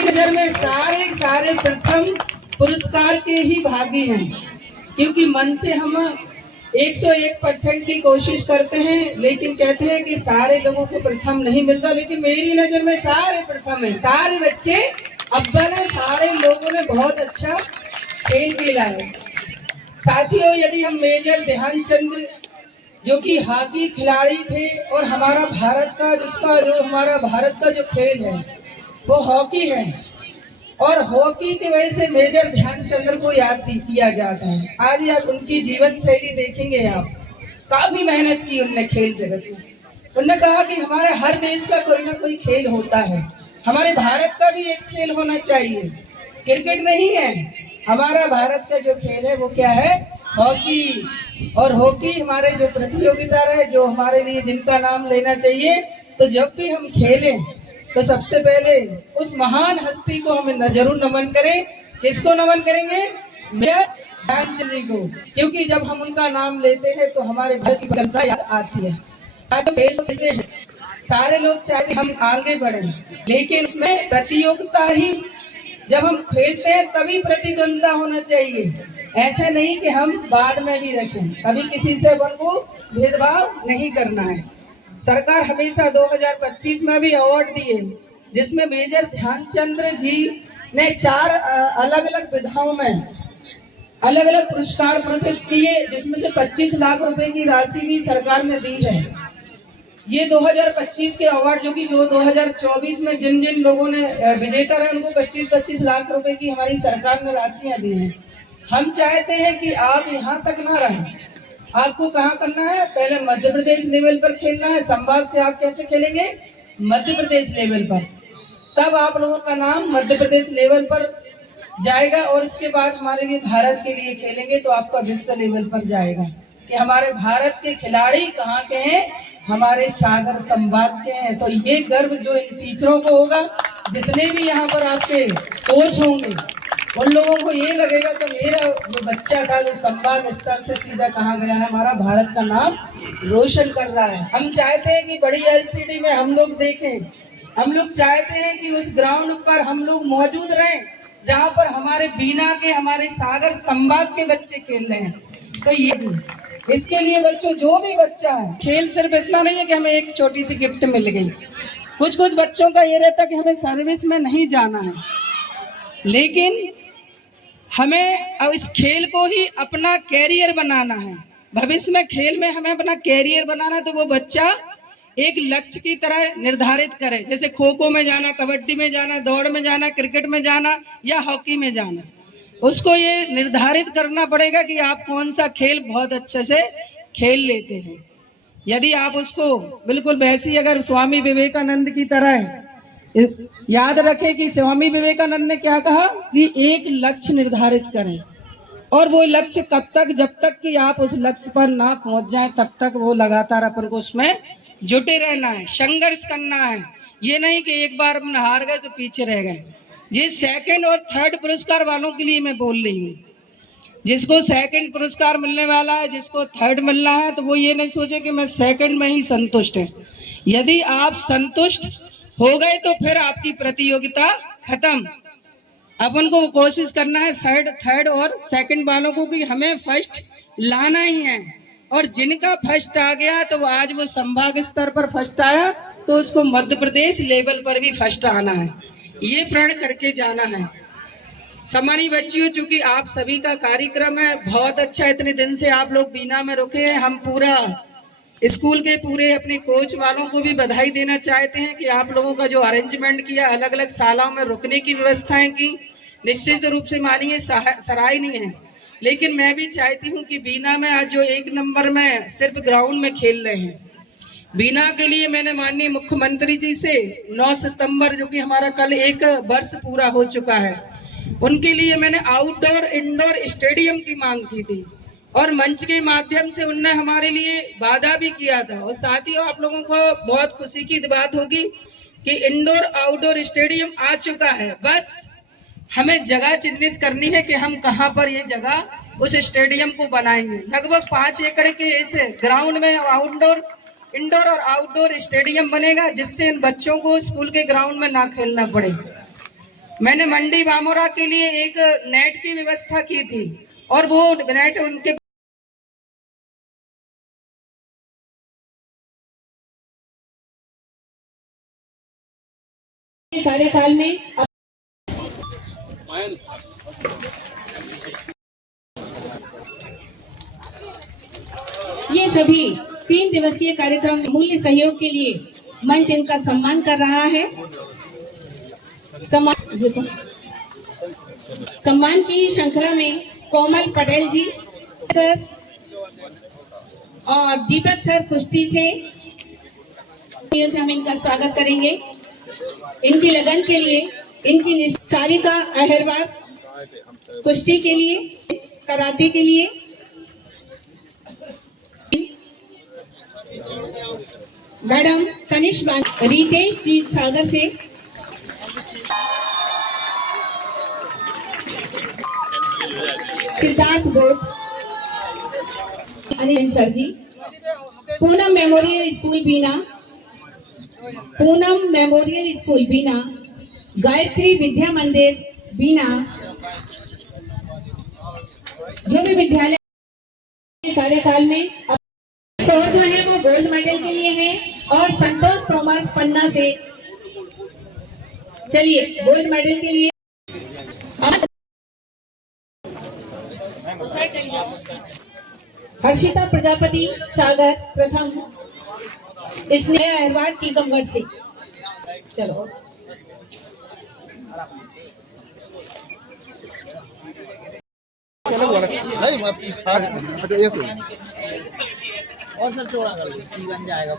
नजर में सारे प्रथम पुरस्कार के ही भागी हैं, क्योंकि मन से हम 101% की कोशिश करते हैं, लेकिन कहते हैं कि सारे लोगों को प्रथम नहीं मिलता। लेकिन मेरी नजर में सारे प्रथम हैं, सारे बच्चे अव्वल हैं, सारे लोगों ने बहुत अच्छा खेल खेला है। साथियों, यदि हम मेजर ध्यानचंद जो कि हॉकी खिलाड़ी थे और हमारा भारत का जो खेल है वो हॉकी है, और हॉकी की वजह से मेजर ध्यानचंद को याद किया जाता है। आज आप उनकी जीवन शैली देखेंगे, आप काफी मेहनत की उनने खेल जगत में। उन्होंने कहा कि हमारे हर देश का कोई ना कोई खेल होता है, हमारे भारत का भी एक खेल होना चाहिए। क्रिकेट नहीं है, हमारा भारत का जो खेल है वो क्या है? हॉकी। और हॉकी हमारे जो प्रतियोगिता रहे, जो हमारे लिए जिनका नाम लेना चाहिए, तो जब भी हम खेलें तो सबसे पहले उस महान हस्ती को हमें जरूर नमन करें। किसको नमन करेंगे? मेजर ध्यानचंद जी को, क्योंकि जब हम उनका नाम लेते हैं तो हमारे भारत की कल्पना याद आती है। खेल खेलते हैं, सारे लोग चाहते हम आगे बढ़े, लेकिन उसमें प्रतियोगिता ही, जब हम खेलते हैं तभी प्रतिद्वंद्विता होना चाहिए। ऐसा नहीं कि हम बाद में भी रखें, कभी किसी से अपन को भेदभाव नहीं करना है। सरकार हमेशा 2025 में भी अवार्ड दिए, जिसमें मेजर ध्यानचंद जी ने 4 अलग अलग विधाओं में अलग अलग पुरस्कार प्रदान किए, जिसमें से 25 लाख रुपए की राशि भी सरकार ने दी है। ये 2025 के अवार्ड जो 2024 में जिन जिन लोगों ने विजेता रहे उनको 25-25 लाख रुपए की हमारी सरकार ने राशियां दी हैं। हम चाहते हैं कि आप यहाँ तक ना रहें, आपको कहाँ करना है? पहले मध्य प्रदेश लेवल पर खेलना है। संभाग से आप कैसे खेलेंगे? मध्य प्रदेश लेवल पर, तब आप लोगों का नाम मध्य प्रदेश लेवल पर जाएगा, और इसके बाद हमारे लिए भारत के लिए खेलेंगे तो आपका विश्व लेवल पर जाएगा कि हमारे भारत के खिलाड़ी कहाँ के हैं? हमारे सागर संभाग के हैं। तो ये गर्व जो इन टीचरों को होगा, जितने भी यहाँ पर आपके कोच होंगे, उन लोगों को ये लगेगा कि मेरा जो बच्चा था जो संभाग स्तर से सीधा कहाँ गया है, हमारा भारत का नाम रोशन कर रहा है। हम चाहते हैं कि बड़ी एलसीडी में हम लोग देखें, हम लोग चाहते हैं कि उस ग्राउंड पर हम लोग मौजूद रहें जहाँ पर हमारे बीना के, हमारे सागर संभाग के बच्चे खेल रहे हैं। तो ये इसके लिए बच्चों, जो भी बच्चा है, खेल सिर्फ इतना नहीं है कि हमें एक छोटी सी गिफ्ट मिल गई। कुछ बच्चों का ये रहता है कि हमें सर्विस में नहीं जाना है, लेकिन हमें अब इस खेल को ही अपना कैरियर बनाना है। भविष्य में खेल में हमें अपना कैरियर बनाना, तो वो बच्चा एक लक्ष्य की तरह निर्धारित करे, जैसे खो खो में जाना, कबड्डी में जाना, दौड़ में जाना, क्रिकेट में जाना या हॉकी में जाना। उसको ये निर्धारित करना पड़ेगा कि आप कौन सा खेल बहुत अच्छे से खेल लेते हैं। यदि आप उसको बिल्कुल वैसी, अगर स्वामी विवेकानंद की तरह, याद रखें कि स्वामी विवेकानंद ने क्या कहा कि एक लक्ष्य निर्धारित करें, और वो लक्ष्य कब तक? जब तक कि आप उस लक्ष्य पर ना पहुंच जाएं, तब तक वो लगातार अपन को उसमें जुटे रहना है, संघर्ष करना है। ये नहीं कि एक बार अपन हार गए तो पीछे रह गए। ये सेकंड और थर्ड पुरस्कार वालों के लिए मैं बोल रही हूँ। जिसको सेकंड पुरस्कार मिलने वाला है, जिसको थर्ड मिलना है, तो वो ये नहीं सोचे कि मैं सेकंड में ही संतुष्ट है। यदि आप संतुष्ट हो गए तो फिर आपकी प्रतियोगिता खत्म। अपन को कोशिश करना है थर्ड और सेकंड वालों को कि हमें फर्स्ट लाना ही है, और जिनका फर्स्ट आ गया तो आज वो संभाग स्तर पर फर्स्ट आया, तो उसको मध्य प्रदेश लेवल पर भी फर्स्ट आना है। ये प्रण करके जाना है। सम्मानित बच्चियों, चूंकि आप सभी का कार्यक्रम है बहुत अच्छा, इतने दिन से आप लोग बीना में रुके हैं, हम पूरा स्कूल के पूरे अपने कोच वालों को भी बधाई देना चाहते हैं कि आप लोगों का जो अरेंजमेंट किया, अलग अलग शालाओं में रुकने की व्यवस्थाएं की, निश्चित रूप से मानिए सराहनीय है। लेकिन मैं भी चाहती हूं कि बीना में आज जो 1 नंबर में सिर्फ ग्राउंड में खेल रहे हैं, बीना के लिए मैंने माननीय मुख्यमंत्री जी से 9 सितंबर, जो कि हमारा कल 1 वर्ष पूरा हो चुका है, उनके लिए मैंने आउटडोर इंडोर स्टेडियम की मांग की थी, और मंच के माध्यम से उनने हमारे लिए वादा भी किया था। और साथियों, आप लोगों को बहुत खुशी की बात होगी कि इंडोर आउटडोर स्टेडियम आ चुका है। बस हमें जगह चिन्हित करनी है कि हम कहां पर ये जगह उस स्टेडियम को बनाएंगे। लगभग 5 एकड़ के ऐसे ग्राउंड में इंडोर और आउटडोर स्टेडियम बनेगा, जिससे इन बच्चों को स्कूल के ग्राउंड में ना खेलना पड़े। मैंने मंडी बामोरा के लिए एक नेट की व्यवस्था की थी और वो नेट उनके कार्यकाल में ये सभी 3 दिवसीय कार्यक्रम मूल्य सहयोग के लिए मंच इनका सम्मान कर रहा है। सम्मान की श्रृंखला में कोमल पटेल जी सर और दीपक सर कुश्ती से हम इनका स्वागत करेंगे। इनकी लगन के लिए, इनकी सारिका अहिरवार कुश्ती के लिए, कराटे के लिए, मैडम तनिष रितेश जी सागर से, सिद्धार्थ बोट, अनिल सर जी, पूनम मेमोरियल स्कूल बीना, पूनम मेमोरियल स्कूल बीना, गायत्री विद्या मंदिर बीना, जो भी विद्यालय कार्यकाल में तो जो है वो गोल्ड मेडल के लिए है, और संतोष तोमर पन्ना से, चलिए गोल्ड मेडल के लिए हर्षिता प्रजापति सागर प्रथम, इसने अहरवाड टीकमगढ़ से। चलो नहीं और सर चौड़ा कर लो, सी बन जाएगा।